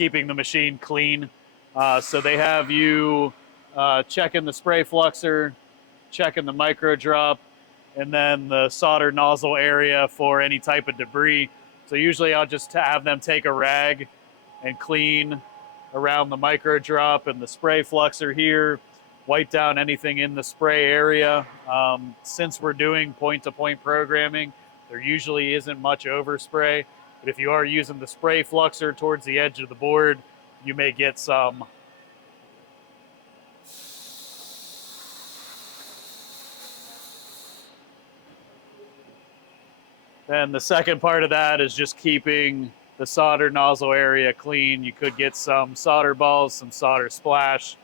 keeping the machine clean. So they have you checking the spray fluxer, checking the micro drop, and then the solder nozzle area for any type of debris. So usually I'll just have them take a rag and clean around the micro drop and the spray fluxer here, wipe down anything in the spray area. Since we're doing point-to-point programming, there usually isn't much overspray, but if you are using the spray fluxer towards the edge of the board, you may get some. Then the second part of that is just keeping the solder nozzle area clean. You could get some solder balls, some solder splash.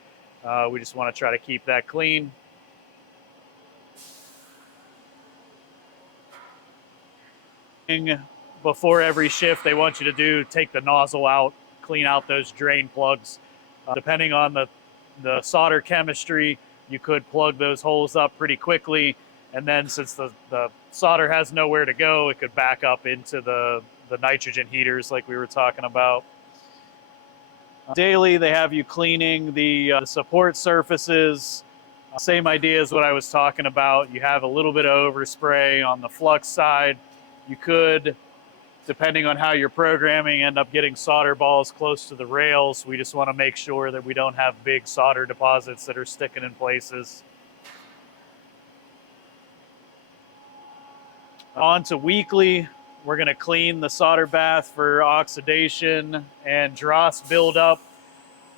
We just want to try to keep that clean. Before every shift, they want you to do, take the nozzle out, clean out those drain plugs. Depending on the solder chemistry, you could plug those holes up pretty quickly. And then since the solder has nowhere to go, it could back up into the nitrogen heaters like we were talking about. Daily, they have you cleaning the support surfaces. Same idea as what I was talking about. You have a little bit of overspray on the flux side. You could, depending on how you're programming, end up getting solder balls close to the rails. We just want to make sure that we don't have big solder deposits that are sticking in places. On to weekly, we're going to clean the solder bath for oxidation and dross buildup.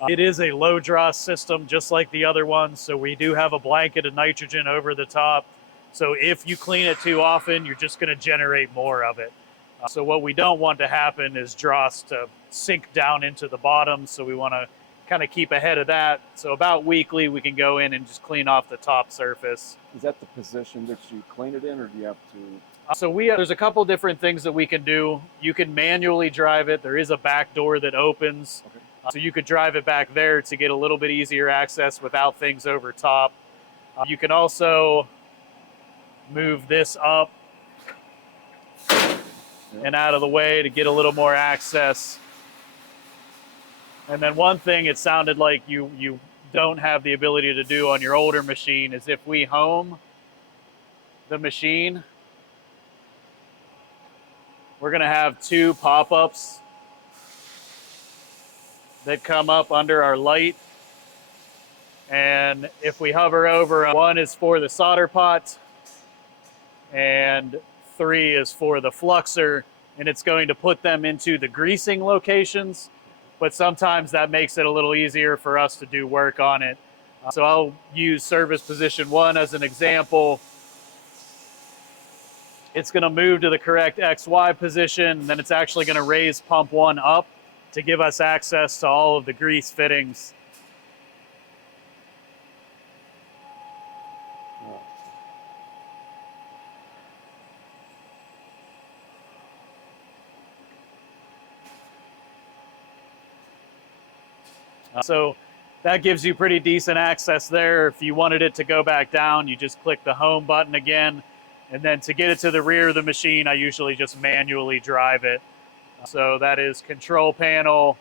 It is a low dross system, just like the other ones, so we do have a blanket of nitrogen over the top. So if you clean it too often, you're just going to generate more of it. So what we don't want to happen is dross to sink down into the bottom, so we want to kind of keep ahead of that. So about weekly, we can go in and just clean off the top surface. Is that the position that you clean it in, or do you have to? So there's a couple different things that we can do. You can manually drive it. There is a back door that opens. Okay. So you could drive it back there to get a little bit easier access without things over top. You can also move this up and out of the way to get a little more access. And then one thing it sounded like you don't have the ability to do on your older machine is if we home the machine, we're going to have two pop-ups that come up under our light. And if we hover over, one is for the solder pot and 3 is for the fluxer, and it's going to put them into the greasing locations, but sometimes that makes it a little easier for us to do work on it. So I'll use service position 1 as an example. It's going to move to the correct XY position, then it's actually going to raise pump 1 up to give us access to all of the grease fittings. So that gives you pretty decent access there. If you wanted it to go back down, you just click the home button again. And then to get it to the rear of the machine, I usually just manually drive it. So that is control panel,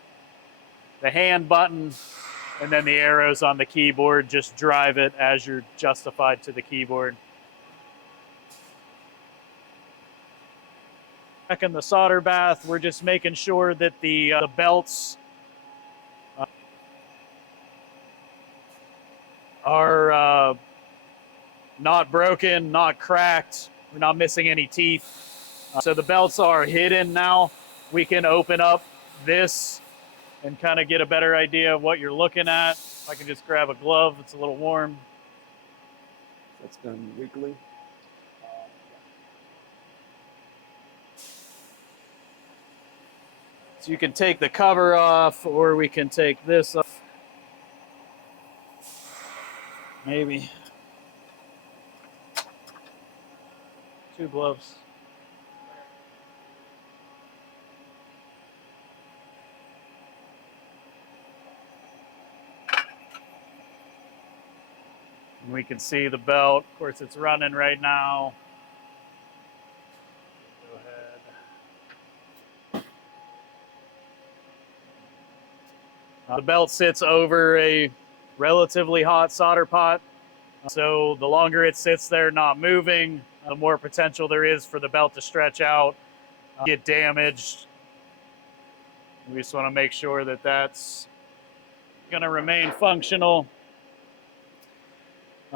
the hand button, and then the arrows on the keyboard. Just drive it as you're justified to the keyboard. Back in the solder bath, we're just making sure that the belts are not broken, not cracked. We're not missing any teeth. So the belts are hidden now. We can open up this and kind of get a better idea of what you're looking at. If I can just grab a glove, it's a little warm. That's done weekly. So you can take the cover off, or we can take this off. Maybe. 2 gloves. And we can see the belt. Of course, it's running right now. Go ahead. The belt sits over a relatively hot solder pot, so the longer it sits there not moving, the more potential there is for the belt to stretch out, get damaged. We just want to make sure that that's going to remain functional.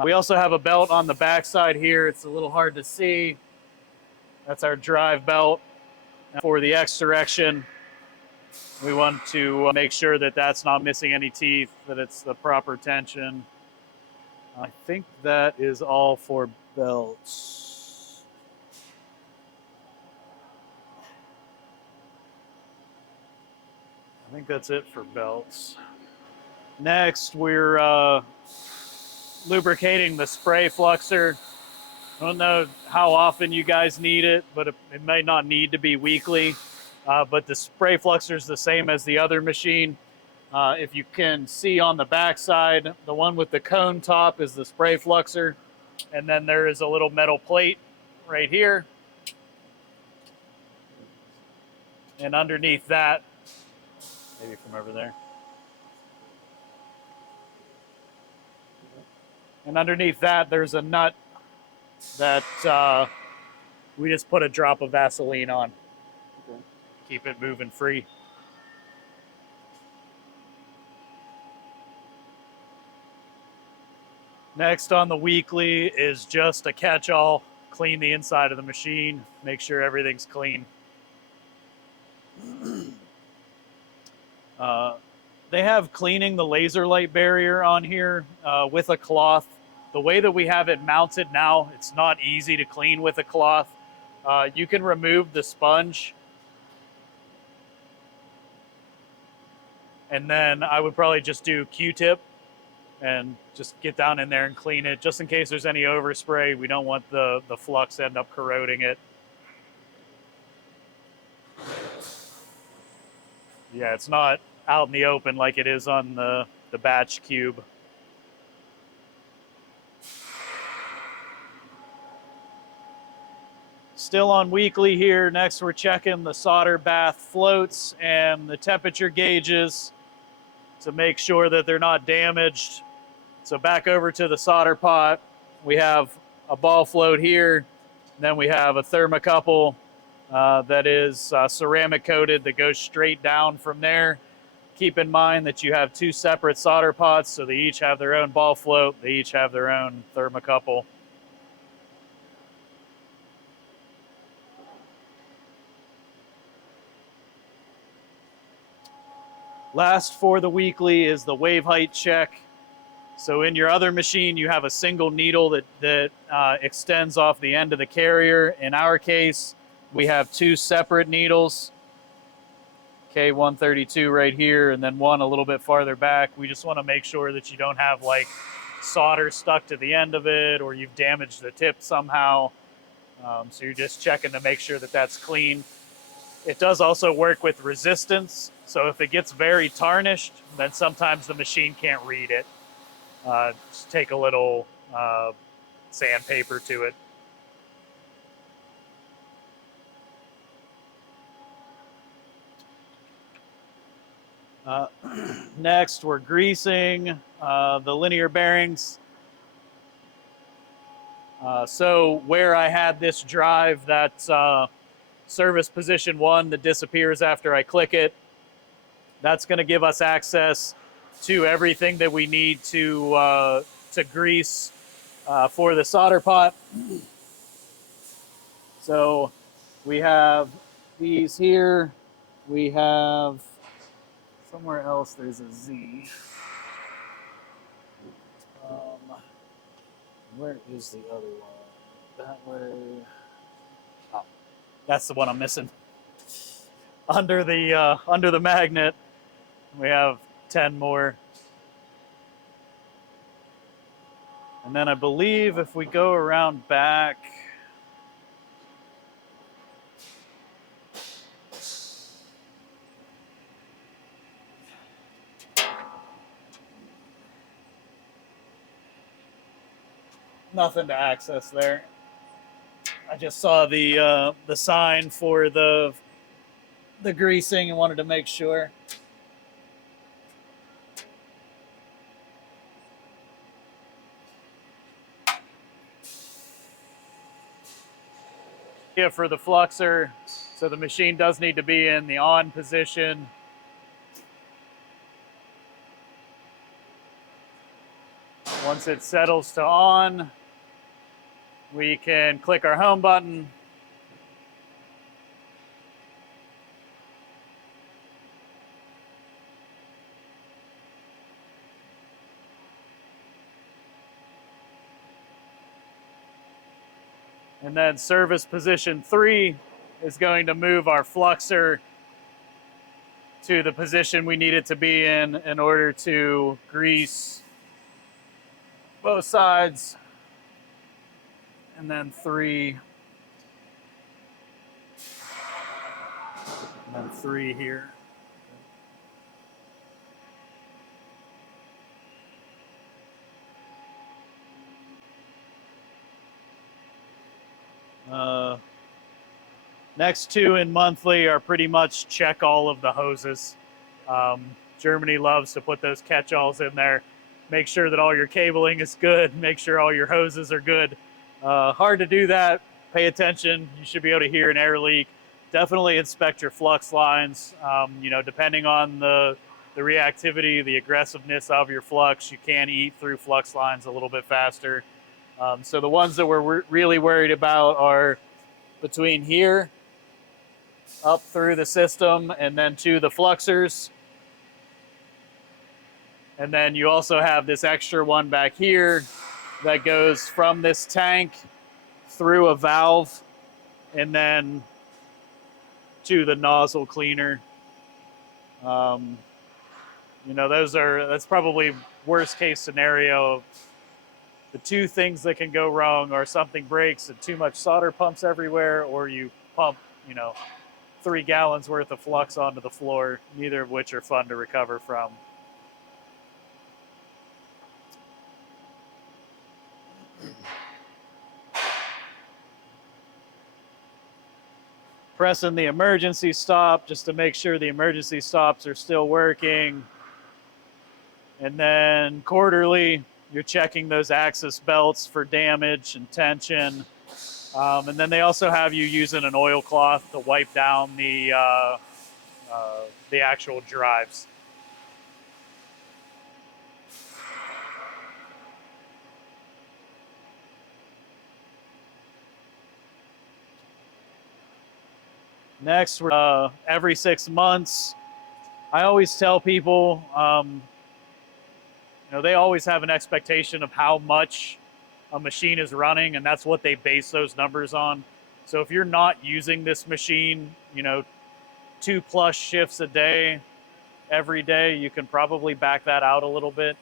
We also have a belt on the backside here. It's a little hard to see. That's our drive belt for the X direction. We want to make sure that that's not missing any teeth, that it's the proper tension. I think that is all for belts. I think that's it for belts. Next, we're lubricating the spray fluxer. I don't know how often you guys need it, but it may not need to be weekly. But the spray fluxer is the same as the other machine. If you can see on the back side, the one with the cone top is the spray fluxer. And then there is a little metal plate right here. And underneath that, maybe from over there. And underneath that, there's a nut that we just put a drop of Vaseline on. Okay. Keep it moving free. Next on the weekly is just a catch-all. Clean the inside of the machine. Make sure everything's clean. They have cleaning the laser light barrier on here with a cloth. The way that we have it mounted now, it's not easy to clean with a cloth. You can remove the sponge. And then I would probably just do Q-tip and just get down in there and clean it. Just in case there's any overspray, we don't want the flux to end up corroding it. Yeah, it's not out in the open like it is on the batch cube. Still on weekly here. Next, we're checking the solder bath floats and the temperature gauges to make sure that they're not damaged. So back over to the solder pot, we have a ball float here. Then we have a thermocouple that is ceramic coated that goes straight down from there. Keep in mind that you have two separate solder pots, so they each have their own ball float. They each have their own thermocouple. Last for the weekly is the wave height check. So in your other machine, you have a single needle that extends off the end of the carrier. In our case, we have two separate needles. K132 right here, and then one a little bit farther back. We just want to make sure that you don't have like solder stuck to the end of it, or you've damaged the tip somehow. So you're just checking to make sure that that's clean. It does also work with resistance. So if it gets very tarnished, then sometimes the machine can't read it. Just take a little sandpaper to it. Next, we're greasing the linear bearings. So where I had this drive, that's service position 1 that disappears after I click it, that's going to give us access to everything that we need to grease for the solder pot. So we have these here. We have somewhere else there's a Z. Where is the other one? That way. Oh, that's the one I'm missing. Under the magnet, we have 10 more. And then I believe if we go around back, nothing to access there. I just saw the sign for the greasing and wanted to make sure. it for the fluxer. So the machine does need to be in the on position. Once it settles to on, we can click our home button. And then service position 3 is going to move our fluxer to the position we need it to be in order to grease both sides. And then 3. And then 3 here. Next 2 in monthly are pretty much check all of the hoses. Germany loves to put those catch-alls in there. Make sure that all your cabling is good. Make sure all your hoses are good. Hard to do that. Pay attention. You should be able to hear an air leak. Definitely inspect your flux lines. You know, depending on the reactivity, the aggressiveness of your flux, you can eat through flux lines a little bit faster. So the ones that we're really worried about are between here, up through the system, and then to the fluxers. And then you also have this extra one back here that goes from this tank through a valve and then to the nozzle cleaner. You know, that's probably worst case scenario. The 2 things that can go wrong are something breaks and too much solder pumps everywhere, or you pump, you know, 3 gallons worth of flux onto the floor, neither of which are fun to recover from. Pressing the emergency stop just to make sure the emergency stops are still working. And then quarterly, you're checking those axis belts for damage and tension. And then they also have you using an oilcloth to wipe down the actual drives. Next, every 6 months, I always tell people, you know, they always have an expectation of how much a machine is running, and that's what they base those numbers on. So if you're not using this machine, you know, 2+ shifts a day, every day, you can probably back that out a little bit.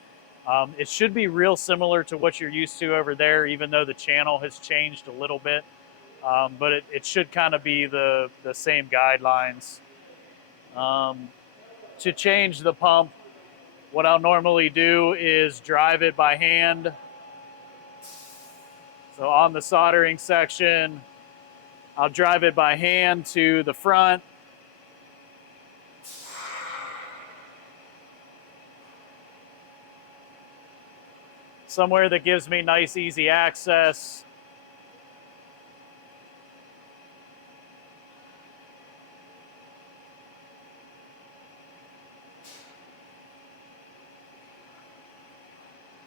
It should be real similar to what you're used to over there, even though the channel has changed a little bit. But it should kind of be the same guidelines. To change the pump, what I'll normally do is drive it by hand. So on the soldering section, I'll drive it by hand to the front. Somewhere that gives me nice, easy access.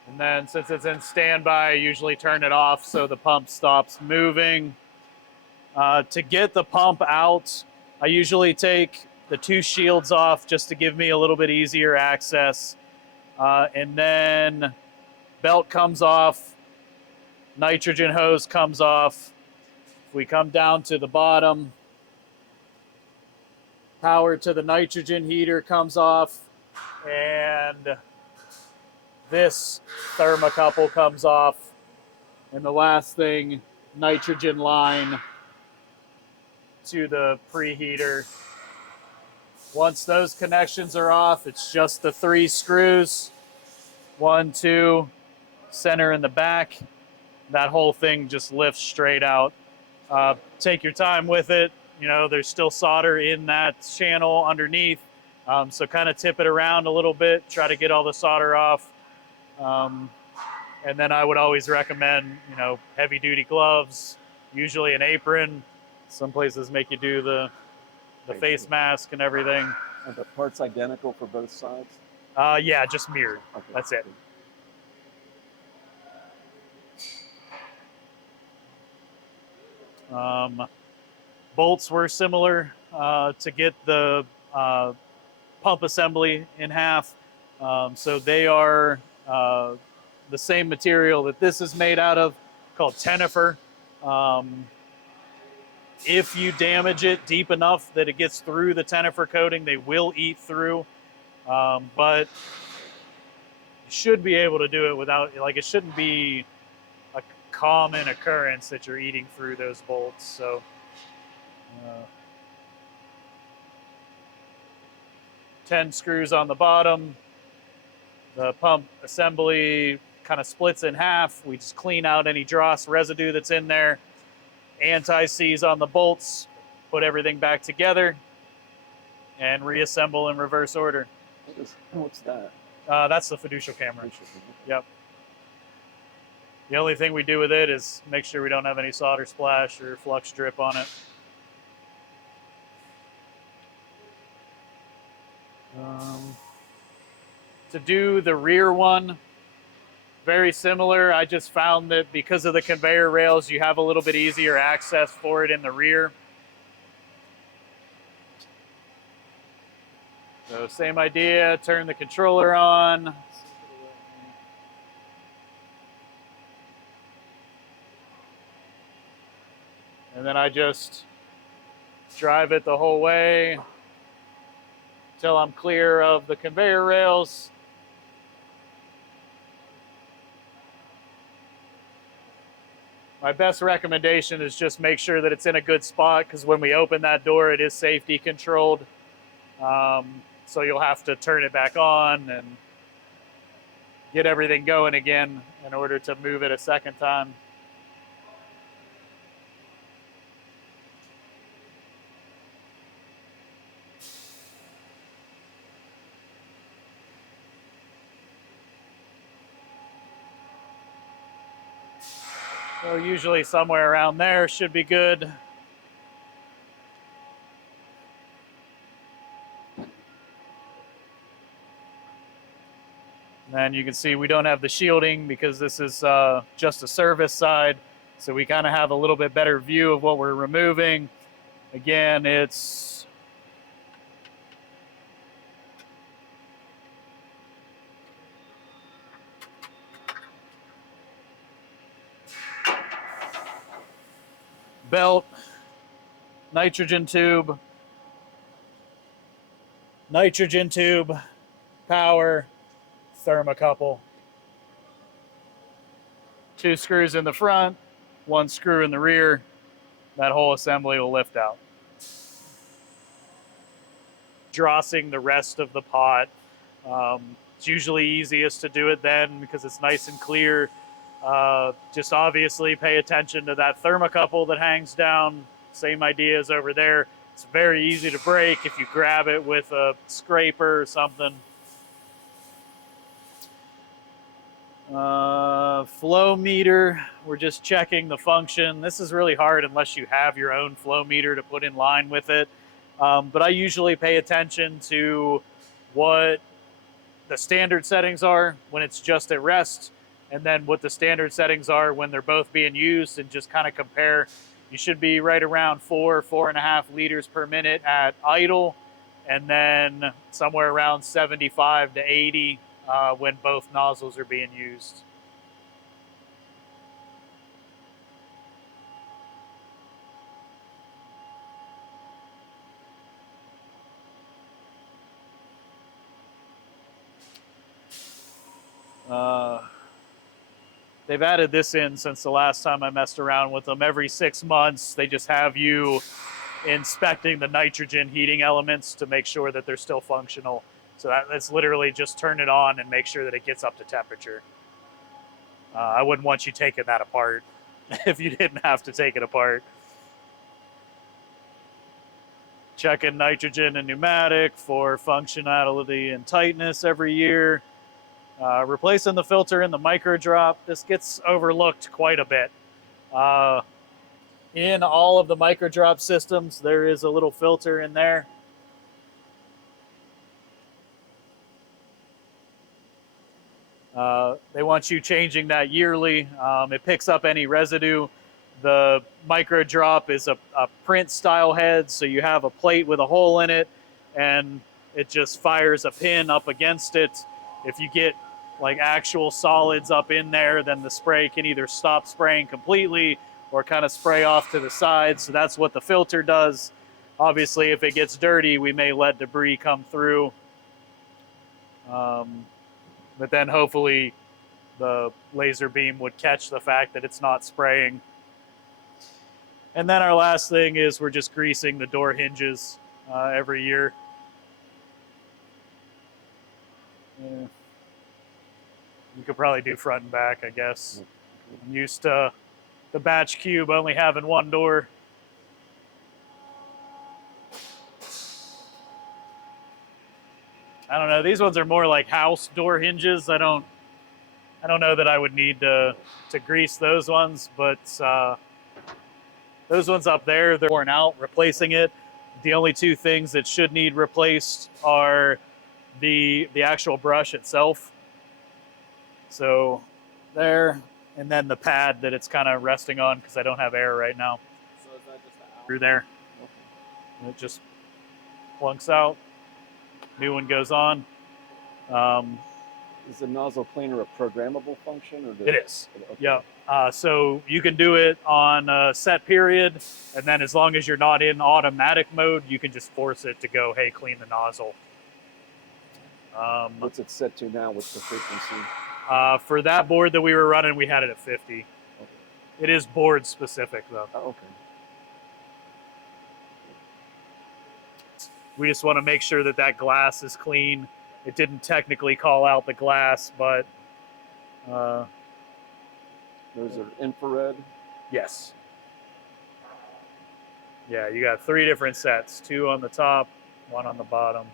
And then since it's in standby, I usually turn it off so the pump stops moving. To get the pump out, I usually take the 2 shields off just to give me a little bit easier access. And then belt comes off, nitrogen hose comes off. If we come down to the bottom, power to the nitrogen heater comes off, and this thermocouple comes off. And the last thing, nitrogen line to the preheater. Once those connections are off, it's just the 3 screws. 1, 2, center in the back. That whole thing just lifts straight out. Take your time with it. You know, there's still solder in that channel underneath. So kind of tip it around a little bit, try to get all the solder off. And then I would always recommend, you know, heavy duty gloves, usually an apron, Some places make you do the face mask and everything. Are the parts identical for both sides? Yeah, just mirrored. Okay. That's it. Bolts were similar to get the pump assembly in half. So they are the same material that this is made out of, called Tenifer. If you damage it deep enough that it gets through the Tenifer coating, they will eat through. But you should be able to do it without, like, it shouldn't be a common occurrence that you're eating through those bolts. So 10 screws on the bottom. The pump assembly kind of splits in half. We just clean out any dross residue that's in there. Anti-seize on the bolts, put everything back together, and reassemble in reverse order. What's that? That's the fiducial camera. Yep. The only thing we do with it is make sure we don't have any solder splash or flux drip on it. To do the rear one, very similar. I just found that because of the conveyor rails, you have a little bit easier access for it in the rear. So same idea, turn the controller on. And then I just drive it the whole way until I'm clear of the conveyor rails. My best recommendation is just make sure that it's in a good spot, because when we open that door, it is safety controlled. So you'll have to turn it back on and get everything going again in order to move it a second time. So usually somewhere around there should be good. And then you can see we don't have the shielding because this is just a service side. So we kind of have a little bit better view of what we're removing. Again, it's belt, nitrogen tube, power, thermocouple. 2 screws in the front, 1 screw in the rear. That whole assembly will lift out. Drossing the rest of the pot. It's usually easiest to do it then because it's nice and clear. Just obviously pay attention to that thermocouple that hangs down. Same idea as over there. It's very easy to break if you grab it with a scraper or something. Flow meter, we're just checking the function. This is really hard unless you have your own flow meter to put in line with it. But I usually pay attention to what the standard settings are when it's just at rest, and then what the standard settings are when they're both being used, and just kind of compare. You should be right around 4.5 liters per minute at idle, and then somewhere around 75 to 80 when both nozzles are being used. They've added this in since the last time I messed around with them. Every 6 months, they just have you inspecting the nitrogen heating elements to make sure that they're still functional. So that's literally just turn it on and make sure that it gets up to temperature. I wouldn't want you taking that apart if you didn't have to take it apart. Checking nitrogen and pneumatic for functionality and tightness every year. Replacing the filter in the micro drop. This gets overlooked quite a bit. In all of the micro drop systems, there is a little filter in there. They want you changing that yearly. It picks up any residue. The micro drop is a print style head, so you have a plate with a hole in it, and it just fires a pin up against it. If you get like actual solids up in there, then the spray can either stop spraying completely or kind of spray off to the side. So that's what the filter does. Obviously, if it gets dirty, we may let debris come through. But then hopefully the laser beam would catch the fact that it's not spraying. And then our last thing is we're just greasing the door hinges every year. Yeah. You could probably do front and back, I guess. I'm used to the batch cube only having one door. I don't know. These ones are more like house door hinges. I don't know that I would need to grease those ones, but those ones up there, they're worn out. Replacing it, the only two things that should need replaced are the actual brush itself. So there, and then the pad that it's kind of resting on because I don't have air right now. So is that just the Through there, and it just plunks out. New one goes on. Is the nozzle cleaner a programmable function? Or It is. Okay. Yeah. So you can do it on a set period, and then as long as you're not in automatic mode, you can just force it to go, hey, clean the nozzle. What's it set to now? What's the frequency? For that board that we were running, we had it at 50. Okay. It is board specific, though. Oh, okay. We just want to make sure that that glass is clean. It didn't technically call out the glass, but Those are infrared. yes. Yeah, you got 3 different sets, 2 on the top, 1 on the bottom.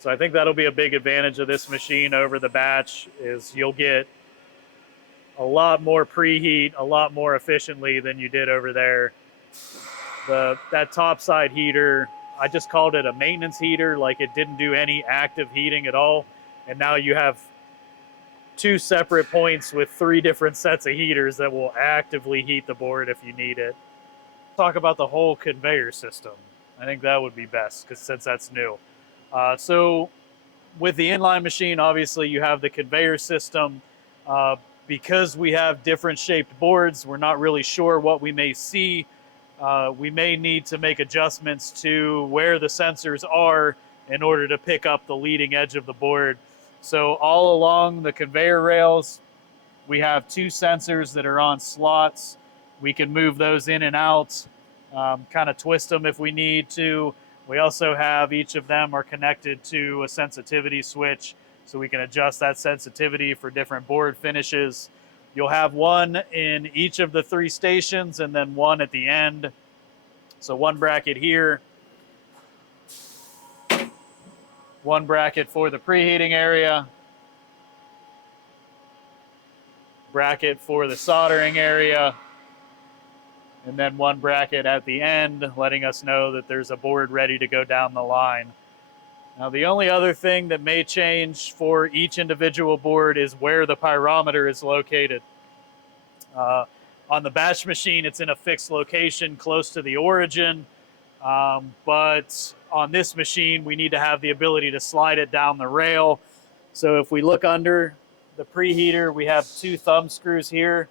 So I think that'll be a big advantage of this machine over the batch is you'll get a lot more preheat, a lot more efficiently than you did over there. That top side heater, I just called it a maintenance heater, like it didn't do any active heating at all. And now you have 2 separate points with 3 different sets of heaters that will actively heat the board if you need it. Talk about the whole conveyor system. I think that would be best because since that's new. So with the inline machine, obviously you have the conveyor system. Because we have different shaped boards, we're not really sure what we may see. We may need to make adjustments to where the sensors are in order to pick up the leading edge of the board. So all along the conveyor rails, we have 2 sensors that are on slots. We can move those in and out, kind of twist them if we need to. We also have each of them are connected to a sensitivity switch, so we can adjust that sensitivity for different board finishes. You'll have 1 in each of the 3 stations and then 1 at the end. So 1 bracket here, 1 bracket for the preheating area, bracket for the soldering area, and then 1 bracket at the end, letting us know that there's a board ready to go down the line. Now, the only other thing that may change for each individual board is where the pyrometer is located. On the batch machine, it's in a fixed location close to the origin, but on this machine, we need to have the ability to slide it down the rail. So if we look under the preheater, we have 2 thumb screws here,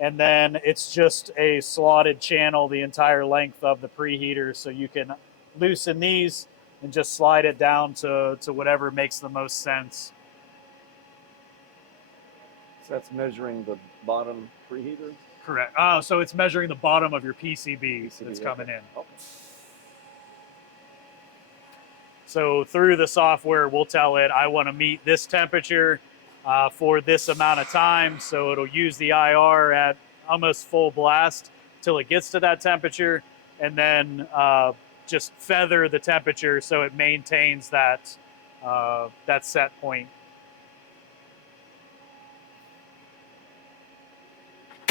and then it's just a slotted channel the entire length of the preheater, so you can loosen these and just slide it down to whatever makes the most sense. So that's measuring the bottom preheater? Correct. So it's measuring the bottom of your PCB that's coming in. Okay. So through the software, we'll tell it, I want to meet this temperature for this amount of time. So it'll use the IR at almost full blast till it gets to that temperature, and then just feather the temperature so it maintains that that set point.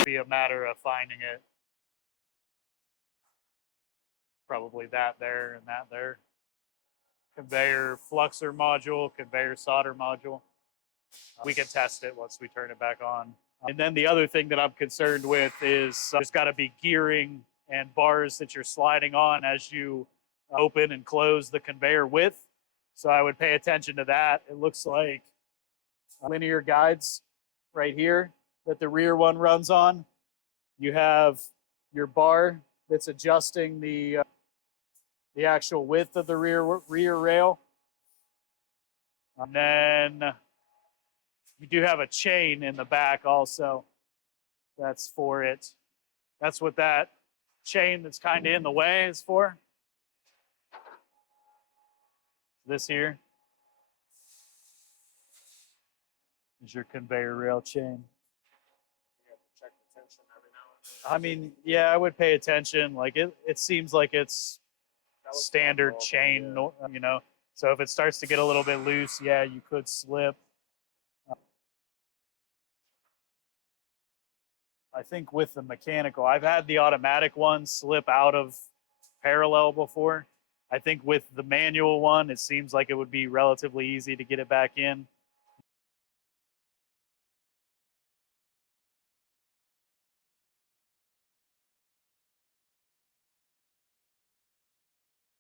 be a matter of finding it. Probably that there and that there. Conveyor fluxer module, conveyor solder module. We can test it once we turn it back on. And then the other thing that I'm concerned with is there's got to be gearing and bars that you're sliding on as you open and close the conveyor with. So I would pay attention to that. It looks like linear guides right here that the rear one runs on. You have your bar that's adjusting the actual width of the rear rail. And then you do have a chain in the back also. That's for it. That's what that chain that's kind of in the way is for. This here is your conveyor rail chain. You have to check the tension every now and then. I mean, yeah, I would pay attention. Like it seems like it's standard chain, you know. So if it starts to get a little bit loose, yeah, you could slip. I think with the mechanical, I've had the automatic one slip out of parallel before. I think with the manual one, it seems like it would be relatively easy to get it back in.